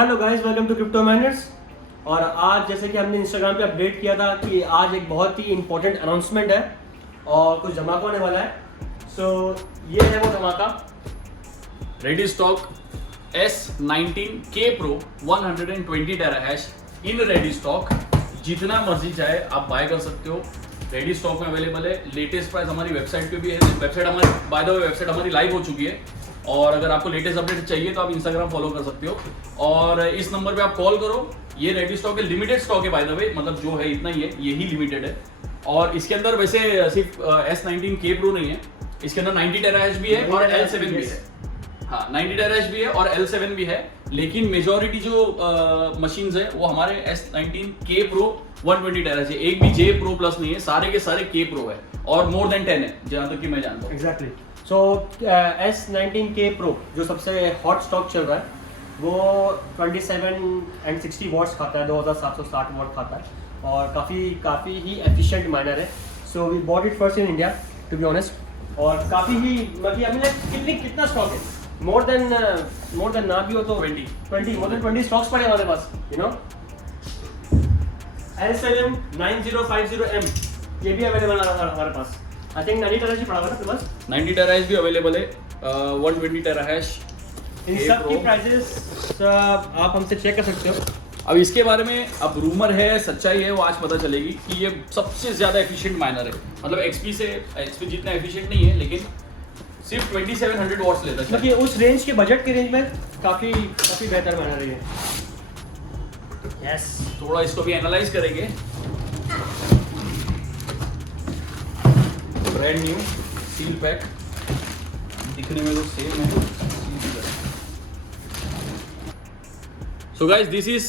Hello guys, welcome to Crypto Miners. और आज जैसे कि हमने इंस्टाग्राम पे अपडेट किया था कि आज एक बहुत ही इंपॉर्टेंट अनाउंसमेंट है और कुछ धमाका होने वाला है। सो ये है वो धमाका। Ready stock S19K Pro 120 terahash in ready stock, जितना मर्जी चाहे आप बाय कर सकते हो। रेडी स्टॉक में अवेलेबल है। लेटेस्ट प्राइस हमारी वेबसाइट पे भी है। वेबसाइट हमारी बाय द वे वेबसाइट हमारी लाइव हो चुकी है और अगर आपको लेटेस्ट अपडेट चाहिए तो आप इंस्टाग्राम फॉलो कर सकते हो और इस नंबर पे आप कॉल करो। ये रेडी स्टॉक है, लिमिटेड स्टॉक है बाय द वे, मतलब जो है इतना ही है, यही लिमिटेड है। और इसके अंदर वैसे सिर्फ S19K Pro नहीं है, इसके अंदर 90 टेराहैश भी है और L7 भी है। हाँ, 90 टेराहैश भी है और L7 भी है, लेकिन मेजॉरिटी जो मशीन्स है वो हमारे S19K Pro 120 टेराहैश है। एक भी J Pro प्लस नहीं है, सारे के सारे K Pro है और मोर देन 10 है जहाँ तक कि मैं जानता हूँ। एग्जैक्टली। सो S19K Pro जो सबसे हॉट स्टॉक चल रहा है वो 27 एंड 60 वॉट्स खाता है, 2760 वॉट खाता है और काफ़ी ही एफिशिएंट माइनर है। So we bought it first in India to be honest, और काफ़ी ही मतलब कितना स्टॉक है, मोर देन ना भी हो तो 20 मोर देन 20 स्टॉक्स पड़े हमारे पास, यू नो। L7 9050M ये भी अवेलेबल है हमारे पास। आई थिंक 90 टेराहैश पड़ा हुआ है आपके पास। 90 टेराहैश भी अवेलेबल है, 120 टेराहैश। इन सब की प्राइसेस आप हमसे चेक कर सकते हो। अब इसके बारे में अब रूमर है, सच्चाई है, वो आज पता चलेगी कि ये सबसे ज्यादा एफिशिएंट माइनर है। मतलब XP जितना एफिशिएंट नहीं है, लेकिन सिर्फ 2700 वॉट्स लेता है। मतलब उस रेंज के बजट के रेंज में काफी बेहतर माइनर है। यस, थोड़ा इसको भी एनालाइज करेंगे। ब्रांड न्यू सील पैक, दिखने में तो सेम है। So guys, this is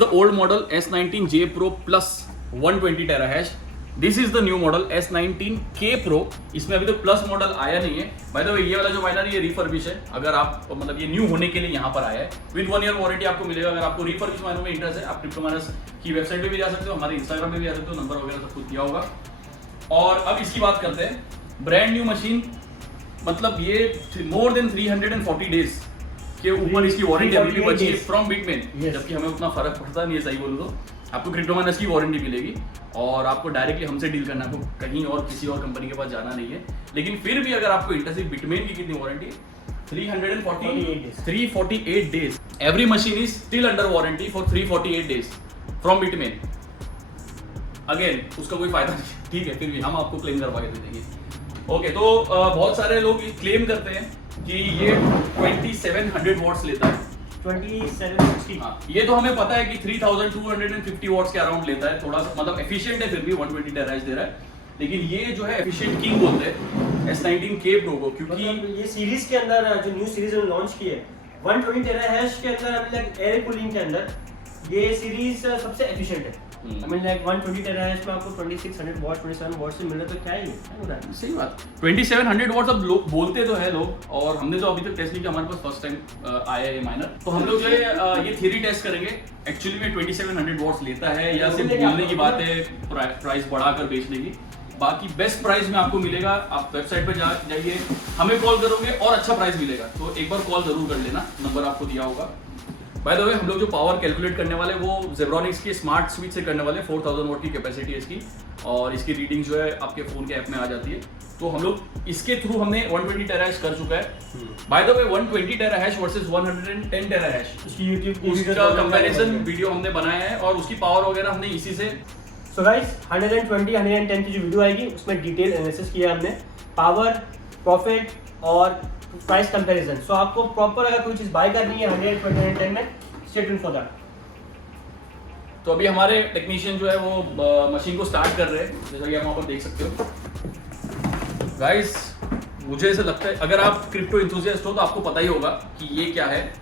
the old model S19J Pro Plus 120 टेराहैश। This is the new model S19K Pro। इसमें अभी तो प्लस मॉडल आया नहीं है। बाय द वे ये वाला जो माइनर ये रिफर्बिश है, अगर आप मतलब ये न्यू होने के लिए यहाँ पर आया है। विद 1 ईयर वारंटी आपको मिलेगा। अगर आपको रिफर्बिश माइनर में इंटरेस्ट है, आप क्रिप्टो माइनर्स की वेबसाइट पे भी जा सकते हो, हमारे इंस्टाग्राम पे भी जा सकते हो, नंबर वगैरह सब कुछ दिया होगा। और अब इसकी बात करते हैं। ब्रांड न्यू मशीन, मतलब ये मोर देन 340 डेज के ऊपर इसकी वारंटी अभी भी बची है फ्रॉम बिटमेन। जबकि हमें उतना फर्क पड़ता नहीं है, सही बोलूं तो। आपको क्रिप्टो माइनर्स की वारंटी मिलेगी और आपको डायरेक्टली हमसे डील करना है, आपको कहीं और किसी और कंपनी के पास जाना नहीं है। लेकिन फिर भी अगर आपको इंटरेस्ट है, बिटमेन की कितनी वारंटी है? 348 days. Every machine is still under warranty for 348 days from Bitmain. Again उसका कोई फायदा नहीं, ठीक है, फिर भी हम आपको क्लेम करवा के दे देंगे। ओके, तो बहुत सारे लोग क्लेम करते हैं कि ये 2700 वॉट्स लेता है। 2760। हाँ, ये तो हमें पता है कि 3250 वॉट्स के अराउंड लेता है। थोड़ा सा मतलब एफिशिएंट है, फिर भी 120 टेराहैश दे रहा है। लेकिन ये जो है एफिशिएंट किंग बोलते हैं S19K Pro को, क्योंकि मतलब ये सीरीज के अंदर जो न्यू सीरीज लॉन्च की है 120 टेराहैश के अंदर, मतलब एयर कूलिंग के अंदर ये सीरीज सबसे एफिशिएंट है। I mean like 120 टेराहैश में आपको 2600 वॉट 27 वॉट से मिल रहा है, तो क्या है? सही बात। 2700 वॉट्स अब लोग बोलते तो है लोग, और हमने तो अभी तक टेस्ट नहीं किया, हमारे पास फर्स्ट टाइम आया है माइनर। तो हम लोग जो है ये थ्योरी टेस्ट करेंगे एक्चुअली में 2700 वॉट्स लेता है या सिर्फ बोलने की बात है, प्राइस बढ़ाकर बेचने की। बाकी बेस्ट प्राइस में आपको मिलेगा। आप वेबसाइट पर जाइए, हमें कॉल करोगे और अच्छा प्राइस मिलेगा। तो एक बार कॉल जरूर कर लेना, नंबर आपको दिया होगा। बाय द वे हम लोग जो पावर कैलकुलेट करने वाले वो Zebronics के स्मार्ट स्विच से करने वाले। 4000 वॉट की कैपेसिटी है इसकी और इसकी रीडिंग जो है आपके फोन के ऐप में आ जाती है। तो हम लोग इसके थ्रू हमने 120 टेराहैश कर चुका है। बाय द वे 120 टेराहैश वर्सेस 110 टेराहैश उसका कंपैरिजन वीडियो हमने बनाया है और उसकी पावर वगैरह हमने इसी से। सो गाइस 120 110 की जो वीडियो आएगी उसमें डिटेल एनालिसिस किया हमने, पावर, प्रॉफिट और प्राइस कंपैरिजन। सो आपको प्रॉपर अगर कोई चीज बाय करनी है 120 110 में, स्टे ट्यून्ड फॉर दैट। तो अभी हमारे टेक्नीशियन जो है वो मशीन को स्टार्ट कर रहे हैं, जैसा कि आप वहाँ पर देख सकते हो। गाइस मुझे ऐसा लगता है, अगर आप क्रिप्टो एंथुसियास्ट हो तो आपको पता ही होगा कि ये क्या है।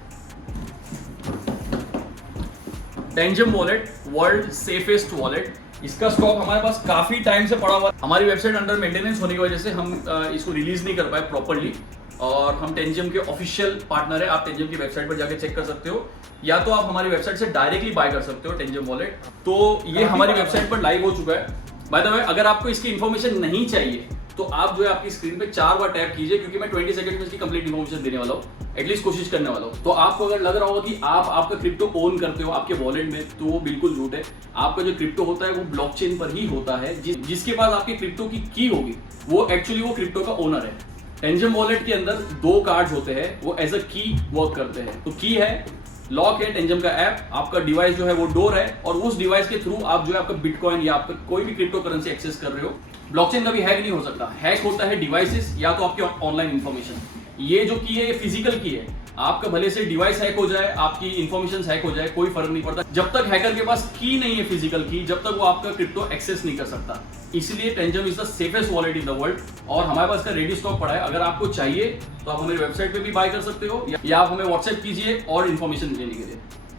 टेंजम वॉलेट, वर्ल्ड सेफेस्ट वॉलेट। इसका स्टॉक हमारे पास काफी टाइम से पड़ा हुआ है। हमारी वेबसाइट अंडर मेंटेनेंस होने की वजह से हम इसको रिलीज नहीं कर पाए प्रॉपर्ली, और हम टेंजम के ऑफिशियल पार्टनर है। आप टेंजम की वेबसाइट पर जाके चेक कर सकते हो, या तो आप हमारी वेबसाइट से डायरेक्टली बाय कर सकते हो टेंजम वॉलेट। तो ये हमारी वेबसाइट पर लाइव हो चुका है। बाय द वे अगर आपको इसकी इन्फॉर्मेशन नहीं चाहिए तो आप जो है आपकी स्क्रीन पे 4 बार टैप कीजिए, क्योंकि मैं 20 सेकंड में इसकी कंप्लीट इन्फॉर्मेशन देने वाला हूँ, एटलीस्ट कोशिश करने वाला हूँ। तो आपको अगर लग रहा होगा कि आप आपका क्रिप्टो ओन करते हो आपके वॉलेट में, तो वो बिल्कुल झूठ है। आपका जो क्रिप्टो होता है वो ब्लॉकचेन पर ही होता है। जिसके पास आपके क्रिप्टो की की होगी वो एक्चुअली वो क्रिप्टो का ओनर है। टेंजम वॉलेट के अंदर 2 कार्ड्स होते हैं, वो एज अ की वर्क करते हैं। तो की है, लॉक है टेंजम का ऐप, आपका डिवाइस जो है वो डोर है, और उस डिवाइस के थ्रू आप जो है आपका बिटकॉइन या आपका कोई भी क्रिप्टो करेंसी एक्सेस कर रहे हो। ब्लॉकचेन कभी हैक नहीं हो सकता। हैक होता है डिवाइसेस या तो आपके ऑनलाइन इंफॉर्मेशन। ये जो की है ये फिजिकल की है। आपका भले से डिवाइस हैक हो जाए, आपकी इंफॉर्मेशन हैक हो जाए, कोई फर्क नहीं पड़ता। जब तक हैकर के पास की नहीं है फिजिकल की, जब तक वो आपका क्रिप्टो एक्सेस नहीं कर सकता। इसलिए Tangem is the safest wallet in the world, और हमारे पास का रेडी स्टॉक पड़ा है। अगर आपको चाहिए तो आप हमारी वेबसाइट पे भी बाय कर सकते हो, या आप हमें व्हाट्सएप कीजिए और इन्फॉर्मेशन लेने के लिए।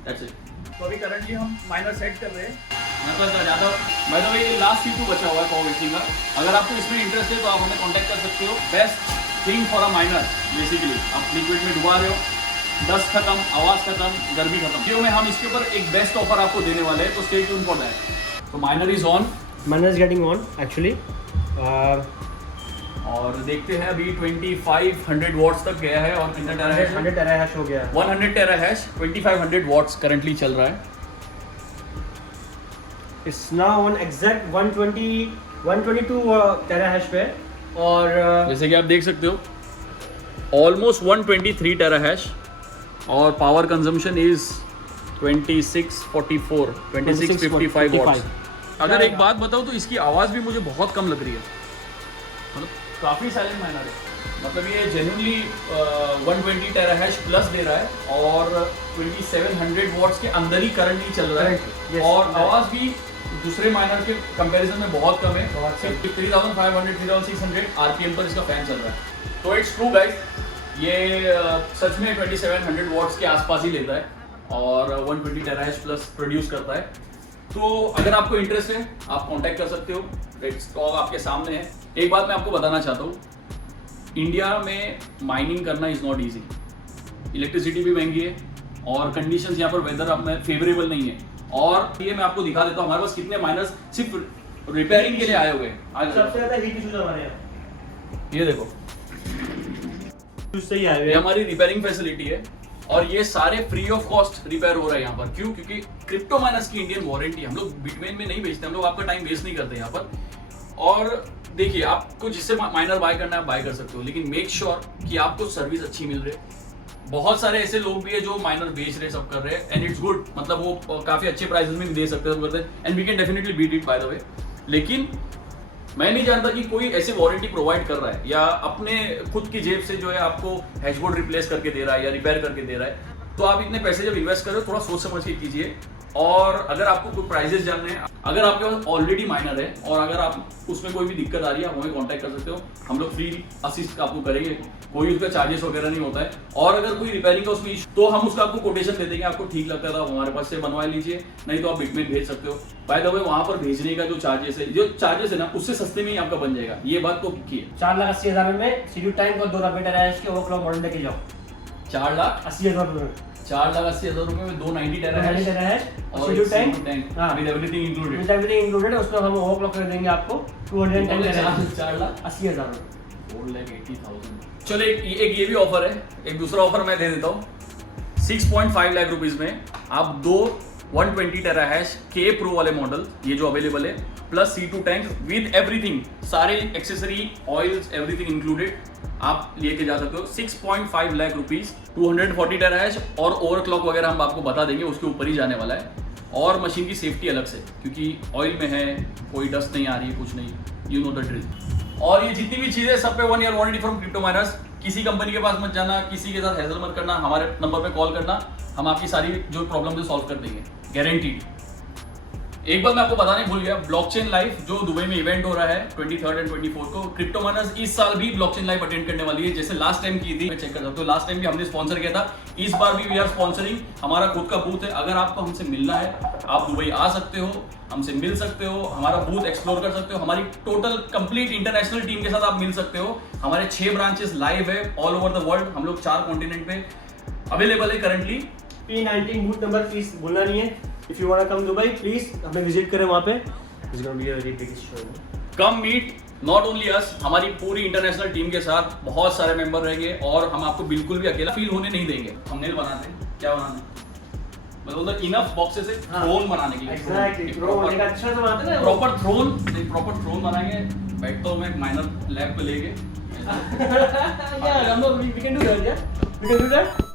That's it. तो अभी करंटली हम माइनर सेट कर रहे हैं। बाय द वे ये लास्ट सीटू बचा हुआ है कॉवेक्सिंग का। अगर आपको इसमें इंटरेस्ट है तो आप हमें कांटेक्ट कर सकते हो। Best thing for a minor, basically आप लिक्विड में डुबा रहे हो, डस्ट खत्म, आवाज खत्म, गर्मी खत्म। वीडियो में हम इसके ऊपर एक बेस्ट ऑफर आपको देने वाले हैं, तो स्टे ट्यून फॉर दैट। तो minor is on, minor is getting on actually, और देखते हैं अभी 2500 वॉट्स तक गया है, और कितना टेरा हैश? 100 टेरा हैश हो गया। 100 टेरा हैश, 2500 वॉट्स करंटली चल रहा है। It's now on exact 122 terahash पे, और जैसे कि आप देख सकते हो ऑलमोस्ट 123 टेरा हैश, और पावर कंजम्पशन इज 2655 वॉट्स। अगर एक बात बताऊं तो इसकी आवाज़ भी मुझे बहुत कम लग रही है, मतलब काफ़ी साइलेंट माइनर है। मतलब ये जेन्युइनली 120 टेरा हैश प्लस दे रहा है, और 2700 वॉट्स के अंदर ही करंटली चल रहा है। Yes, और yes. आवाज़ भी दूसरे माइनर के कंपैरिजन में बहुत कम है। 3500 3600 आरपीएम पर इसका फैन चल रहा है। तो इट्स ट्रू गाइस, ये सच में 2700 वॉट्स के आसपास ही लेता है, और 120 टेरा हैश प्लस प्रोड्यूस करता है। तो अगर आपको इंटरेस्ट है आप कांटेक्ट कर सकते हो, स्टॉक आपके सामने है। एक बात मैं आपको बताना चाहता हूँ, इंडिया में माइनिंग करना इज नॉट इजी। इलेक्ट्रिसिटी भी महंगी है, और कंडीशंस यहाँ पर वेदर अपने फेवरेबल नहीं है। और ये मैं आपको दिखा देता हूँ हमारे पास कितने माइनर्स सिर्फ रिपेयरिंग के लिए आए हुए हैं। सबसे ज्यादा हीट इश्यूज हमारे यहाँ, ये देखो, सही आए हुए ये हैं। हमारी रिपेयरिंग फैसिलिटी है, और ये सारे फ्री ऑफ कॉस्ट रिपेयर हो रहा है यहाँ पर। क्यों? क्योंकि क्रिप्टो माइनर्स की इंडियन वारंटी, हम लोग बिटकॉइन में नहीं बेचते, हम लोग आपका टाइम वेस्ट नहीं करते यहाँ पर। और देखिए, आपको जिससे माइनर बाय करना है बाय कर सकते हो, लेकिन मेक श्योर कि आपको सर्विस अच्छी मिल रही है। बहुत सारे ऐसे लोग भी है जो माइनर बेच रहे, सब कर रहे हैं, एंड इट्स गुड, मतलब वो काफी अच्छे प्राइसेस में भी दे सकते हैं, सब करते हैं, and we can definitely beat it by the way. लेकिन मैं नहीं जानता कि कोई ऐसी वारंटी प्रोवाइड कर रहा है या अपने खुद की जेब से जो है आपको हैशबोर्ड रिप्लेस करके दे रहा है या रिपेयर करके दे रहा है। तो आप इतने पैसे जब इन्वेस्ट कर रहे हो, थोड़ा सोच समझ के कीजिए। और अगर आपको कोई प्राइजेस जानने हैं, अगर आपके पास ऑलरेडी माइनर है और अगर आप उसमें कोई भी दिक्कत आ रही है, आप हमें कांटेक्ट कर सकते हो। हम लोग फ्री असिस्ट आपको करेंगे, कोई उसका चार्जेस वगैरह नहीं होता है। और अगर कोई रिपेयरिंग का उसमें इशू, तो हम उसका आपको कोटेशन दे देंगे। आपको ठीक लगता है तो हमारे पास से बनवा लीजिए, नहीं तो आप बिटमेन भेज सकते हो। बाय द वे, वहां पर भेजने का जो चार्जेस है ना, उससे सस्ते में ही आपका बन जाएगा। ये बात तो की है। 4,80,000 में सीडीयू टाइम को 2 टेरा हैश के ओवरक्लॉक मॉडल लेके जाओ। 4,80,000 में 4,80,000 रुपए में 290 टेरा हैश और और CDU time with everything included. With everything included, उसको हम ओवरक्लॉक कर देंगे आपको 210 टेरा हैश। 4,80,000 रुपए। 4,80,000। चलो एक ये भी ऑफर है, एक दूसरा ऑफर मैं दे देता हूँ। 6.5 लाख रुपीज में आप 2 120 टेरा हैश के प्रो वाले मॉडल, ये जो अवेलेबल है, plus C2 tank with everything, सारे एक्सेसरी, ऑयल्स, एवरीथिंग इंक्लूडेड, आप लेके जा सकते हो। 6.5 लाख रुपीज, 240 टेरा हैश और ओवरक्लॉक वगैरह हम आपको बता देंगे, उसके ऊपर ही जाने वाला है। और मशीन की सेफ्टी अलग से, क्योंकि ऑयल में है, कोई डस्ट नहीं आ रही है, कुछ नहीं, यू नो द ड्रिल। और ये जितनी भी चीजें सब पे 1 year warranty from Crypto Miners. किसी कंपनी के पास मत जाना, किसी के साथ हैसल मत करना, हमारे नंबर पे कॉल करना, हम आपकी सारी जो प्रॉब्लम है सॉल्व कर देंगे, गारंटीड। एक बात मैं आपको बताने भूल गया, ब्लॉकचेन लाइव जो दुबई में इवेंट हो रहा है 23rd और 24 को, क्रिप्टो माइनर्स इस साल भी ब्लॉकचेन लाइव अटेंड करने वाली है। जैसे लास्ट टाइम की थी, मैं चेक कर सकते हो, लास्ट टाइम भी हमने स्पॉन्सर किया था, इस बार भी वी आर स्पॉन्सरिंग। हमारा खुद का बूथ है, अगर आपको हमसे मिलना है आप दुबई आ सकते हो, हमसे मिल सकते हो, हमारा बूथ एक्सप्लोर कर सकते हो, हमारी टोटल कंप्लीट इंटरनेशनल टीम के साथ आप मिल सकते हो। हमारे 6 ब्रांचेस लाइव है ऑल ओवर द वर्ल्ड, हम लोग 4 कॉन्टिनेंट पे अवेलेबल है currently. P19 booth number please भूलना नहीं है। If you want to come Dubai, please हमें विजिट करें वहां पे। It's gonna be a very big show. Come meet not only us, हमारी पूरी इंटरनेशनल टीम के साथ बहुत सारे मेंबर रहेंगे और हम आपको बिल्कुल भी अकेला फील होने नहीं देंगे। थंबनेल बनाते हैं, क्या बनाना है मतलब इनफ बॉक्सेस है थ्रोन बनाने के लिए। एग्जैक्टली अच्छा से बनाते हैं ना प्रॉपर थ्रोन बनाएंगे। बैठता हूँ मैं माइनर लैब पे लेके yeah, we can do that, yeah? We can do that?